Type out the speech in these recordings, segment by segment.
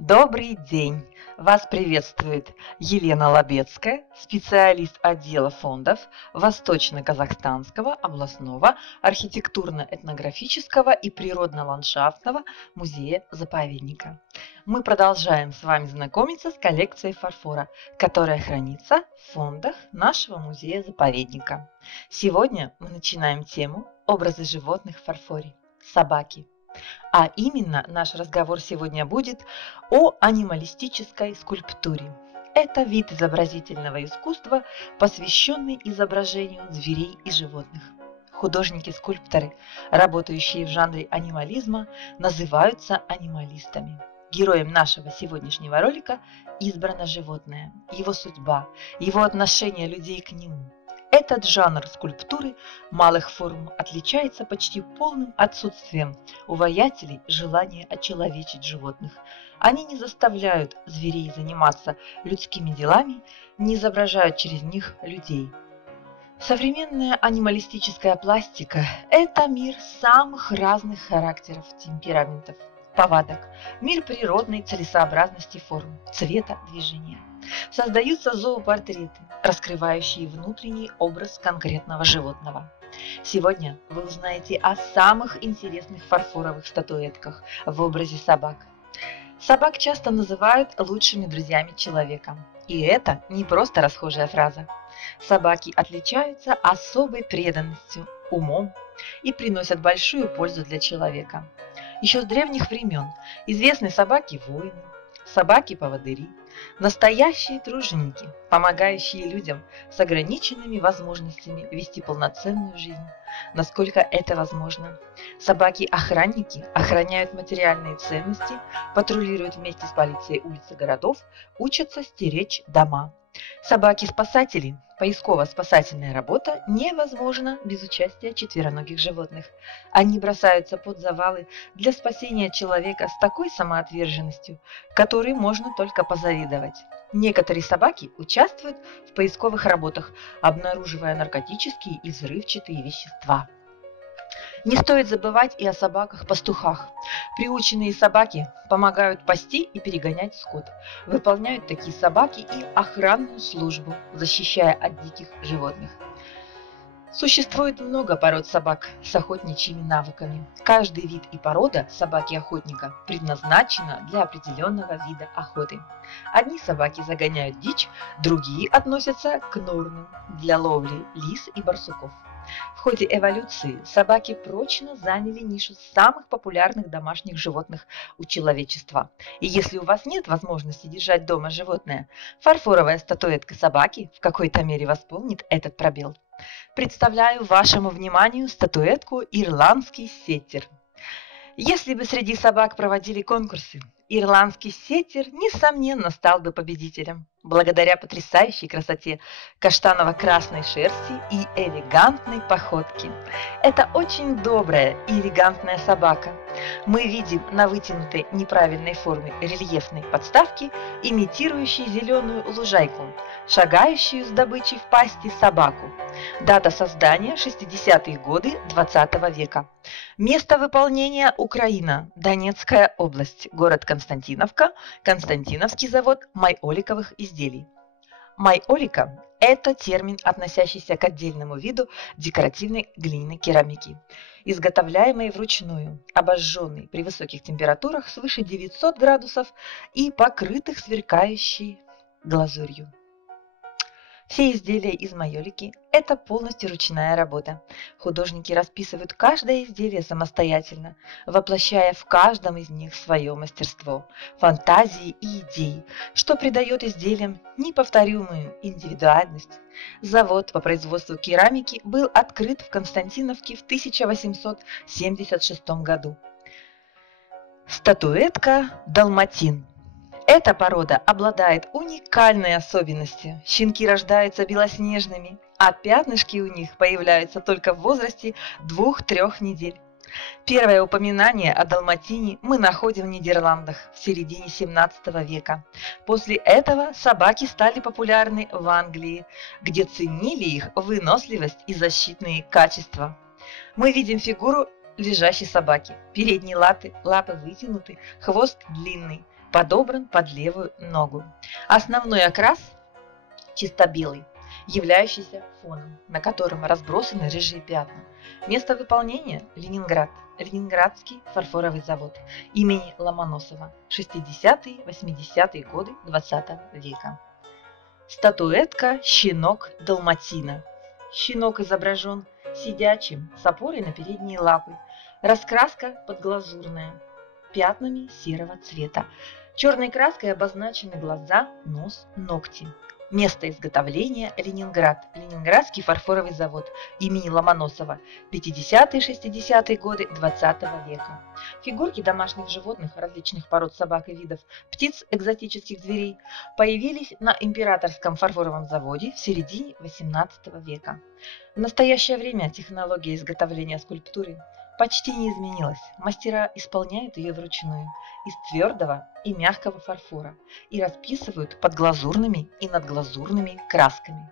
Добрый день! Вас приветствует Елена Лобецкая, специалист отдела фондов Восточно-Казахстанского областного архитектурно-этнографического и природно-ландшафтного музея-заповедника. Мы продолжаем с вами знакомиться с коллекцией фарфора, которая хранится в фондах нашего музея-заповедника. Сегодня мы начинаем тему «Образы животных в фарфоре» – собаки. А именно наш разговор сегодня будет о анималистической скульптуре. Это вид изобразительного искусства, посвященный изображению зверей и животных. Художники-скульпторы, работающие в жанре анимализма, называются анималистами. Героем нашего сегодняшнего ролика избрано животное, его судьба, его отношение людей к нему. Этот жанр скульптуры малых форм отличается почти полным отсутствием у воятелей желания очеловечить животных. Они не заставляют зверей заниматься людскими делами, не изображают через них людей. Современная анималистическая пластика – это мир самых разных характеров, темпераментов, повадок, мир природной целесообразности форм, цвета, движения. Создаются зоопортреты, раскрывающие внутренний образ конкретного животного. Сегодня вы узнаете о самых интересных фарфоровых статуэтках в образе собак. Собак часто называют лучшими друзьями человека. И это не просто расхожая фраза. Собаки отличаются особой преданностью, умом и приносят большую пользу для человека. Еще с древних времен известны собаки-воины, собаки-поводыри, настоящие труженики, помогающие людям с ограниченными возможностями вести полноценную жизнь, насколько это возможно. Собаки-охранники охраняют материальные ценности, патрулируют вместе с полицией улицы городов, учатся стеречь дома. Собаки-спасатели. Поисково-спасательная работа невозможна без участия четвероногих животных. Они бросаются под завалы для спасения человека с такой самоотверженностью, которой можно только позавидовать. Некоторые собаки участвуют в поисковых работах, обнаруживая наркотические и взрывчатые вещества. Не стоит забывать и о собаках-пастухах. Приученные собаки помогают пасти и перегонять скот. Выполняют такие собаки и охранную службу, защищая от диких животных. Существует много пород собак с охотничьими навыками. Каждый вид и порода собаки-охотника предназначена для определенного вида охоты. Одни собаки загоняют дичь, другие относятся к норным для ловли лис и барсуков. В ходе эволюции собаки прочно заняли нишу самых популярных домашних животных у человечества. И если у вас нет возможности держать дома животное, фарфоровая статуэтка собаки в какой-то мере восполнит этот пробел. Представляю вашему вниманию статуэтку «Ирландский сеттер». Если бы среди собак проводили конкурсы, ирландский сеттер, несомненно, стал бы победителем. Благодаря потрясающей красоте каштаново-красной шерсти и элегантной походке. Это очень добрая и элегантная собака. Мы видим на вытянутой неправильной форме рельефной подставки, имитирующей зеленую лужайку, шагающую с добычей в пасти собаку. Дата создания – 60-е годы 20 века. Место выполнения – Украина, Донецкая область, город Константиновка, Константиновский завод майоликовых изделий. Майолика – это термин, относящийся к отдельному виду декоративной глиняной керамики, изготовляемой вручную, обожженной при высоких температурах свыше 900 градусов и покрытых сверкающей глазурью. Все изделия из майолики – это полностью ручная работа. Художники расписывают каждое изделие самостоятельно, воплощая в каждом из них свое мастерство, фантазии и идеи, что придает изделиям неповторимую индивидуальность. Завод по производству керамики был открыт в Константиновке в 1876 году. Статуэтка «Далматин». Эта порода обладает уникальной особенностью. Щенки рождаются белоснежными, а пятнышки у них появляются только в возрасте 2-3 недель. Первое упоминание о далматине мы находим в Нидерландах в середине 17 века. После этого собаки стали популярны в Англии, где ценили их выносливость и защитные качества. Мы видим фигуру лежащей собаки. Передние лапы вытянуты, хвост длинный. подобран под левую ногу. Основной окрас чисто белый, являющийся фоном, на котором разбросаны рыжие пятна. Место выполнения – Ленинград. Ленинградский фарфоровый завод имени Ломоносова. 60-80-е годы 20 века. Статуэтка «Щенок Далматина». Щенок изображен сидячим, с опорой на передние лапы. Раскраска подглазурная, пятнами серого цвета. Черной краской обозначены глаза, нос, ногти. Место изготовления – Ленинград. Ленинградский фарфоровый завод имени Ломоносова. 50-60-е годы 20 века. Фигурки домашних животных, различных пород собак и видов, птиц, экзотических зверей появились на Императорском фарфоровом заводе в середине 18 века. В настоящее время технология изготовления скульптуры почти не изменилась. Мастера исполняют ее вручную из твердого и мягкого фарфора и расписывают подглазурными и надглазурными красками.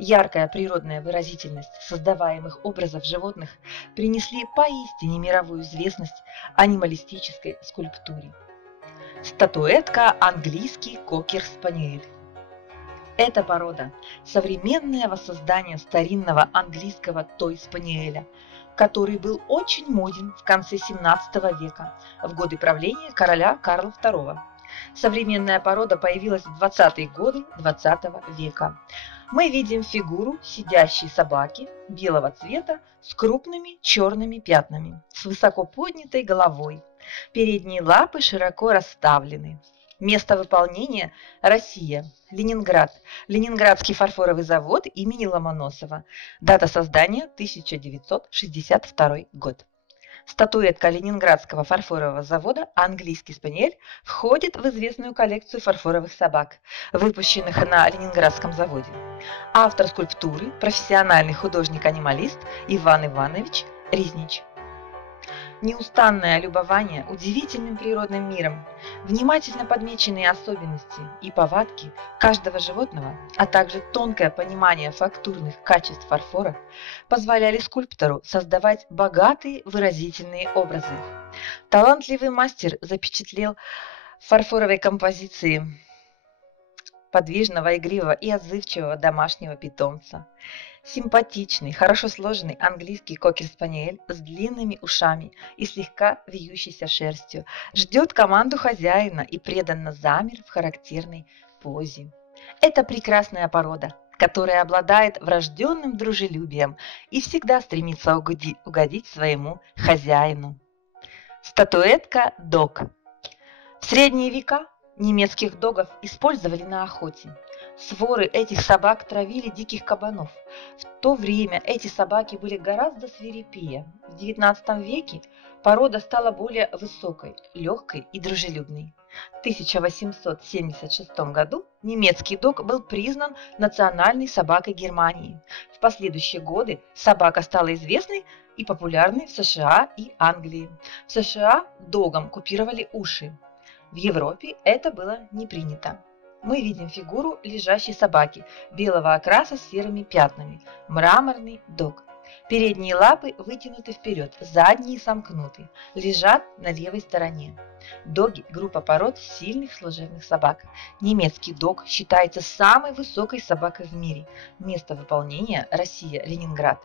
Яркая природная выразительность создаваемых образов животных принесли поистине мировую известность анималистической скульптуре. Статуэтка английский кокер-спаниель. Эта порода – современное воссоздание старинного английского той-спаниеля, который был очень моден в конце 17 века, в годы правления короля Карла II. Современная порода появилась в 20-е годы 20 века. Мы видим фигуру сидящей собаки белого цвета с крупными черными пятнами, с высоко поднятой головой. Передние лапы широко расставлены. Место выполнения – Россия, Ленинград, Ленинградский фарфоровый завод имени Ломоносова. Дата создания – 1962 год. Статуэтка Ленинградского фарфорового завода «Английский спаниель» входит в известную коллекцию фарфоровых собак, выпущенных на Ленинградском заводе. Автор скульптуры – профессиональный художник-анималист Иван Иванович Ризнич. Неустанное любование удивительным природным миром, внимательно подмеченные особенности и повадки каждого животного, а также тонкое понимание фактурных качеств фарфора позволяли скульптору создавать богатые выразительные образы. Талантливый мастер запечатлел в фарфоровой композиции подвижного, игривого и отзывчивого домашнего питомца. Симпатичный, хорошо сложенный английский кокер-спаниель с длинными ушами и слегка вьющейся шерстью ждет команду хозяина и преданно замер в характерной позе. Это прекрасная порода, которая обладает врожденным дружелюбием и всегда стремится угодить своему хозяину. Статуэтка дог. В средние века немецких догов использовали на охоте. Своры этих собак травили диких кабанов. В то время эти собаки были гораздо свирепее. В XIX веке порода стала более высокой, легкой и дружелюбной. В 1876 году немецкий дог был признан национальной собакой Германии. В последующие годы собака стала известной и популярной в США и Англии. В США догам купировали уши. В Европе это было не принято. Мы видим фигуру лежащей собаки, белого окраса с серыми пятнами, мраморный дог. Передние лапы вытянуты вперед, задние сомкнуты, лежат на левой стороне. Доги – группа пород сильных служебных собак. Немецкий дог считается самой высокой собакой в мире. Место выполнения – Россия, Ленинград.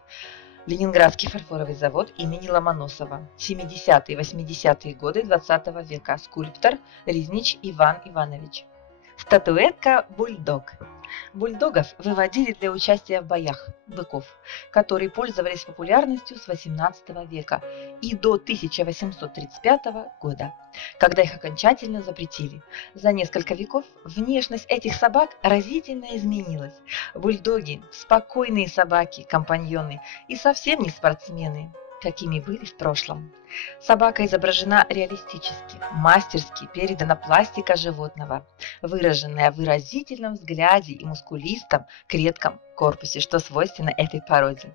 Ленинградский фарфоровый завод имени Ломоносова. 70-80-е годы 20 века. Скульптор Ризнич Иван Иванович. Статуэтка бульдог. Бульдогов выводили для участия в боях быков, которые пользовались популярностью с 18 века и до 1835 года, когда их окончательно запретили. За несколько веков внешность этих собак разительно изменилась. Бульдоги – спокойные собаки, компаньоны и совсем не спортсмены, какими были в прошлом. Собака изображена реалистически, мастерски передана пластика животного, выраженная в выразительном взгляде и мускулистом, крепком корпусе, что свойственно этой породе.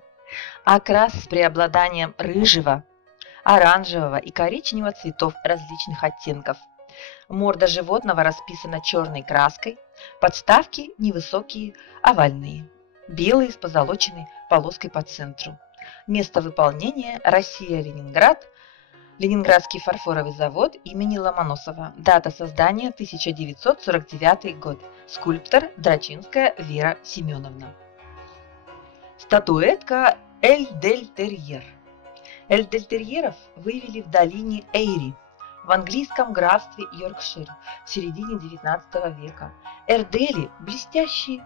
Окрас с преобладанием рыжего, оранжевого и коричневого цветов различных оттенков. Морда животного расписана черной краской, подставки невысокие, овальные, белые с позолоченной полоской по центру. Место выполнения – Россия, Ленинград, Ленинградский фарфоровый завод имени Ломоносова. Дата создания 1949 год. Скульптор Драчинская Вера Семеновна. Статуэтка Эль-дель-Терьер. Эль-дель-Терьеров вывели в долине Эйри в английском графстве Йоркшир в середине XIX века. Эрдели блестящие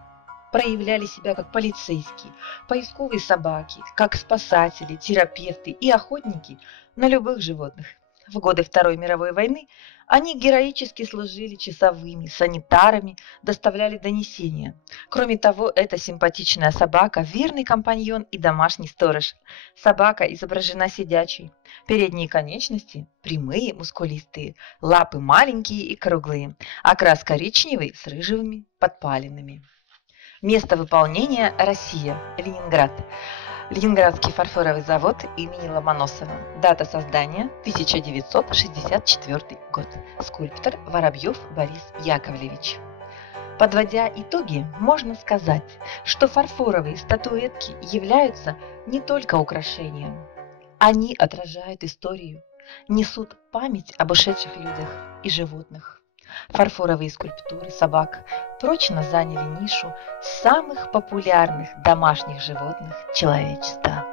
проявляли себя как полицейские, поисковые собаки, как спасатели, терапевты и охотники на любых животных. В годы Второй мировой войны они героически служили часовыми, санитарами, доставляли донесения. Кроме того, эта симпатичная собака – верный компаньон и домашний сторож. Собака изображена сидячей. Передние конечности – прямые, мускулистые, лапы маленькие и круглые, окрас коричневый с рыжими подпалинами. Место выполнения – Россия, Ленинград. Ленинградский фарфоровый завод имени Ломоносова. Дата создания – 1964 год. Скульптор Воробьев Борис Яковлевич. Подводя итоги, можно сказать, что фарфоровые статуэтки являются не только украшением. Они отражают историю, несут память об ушедших людях и животных. Фарфоровые скульптуры собак прочно заняли нишу самых популярных домашних животных человечества.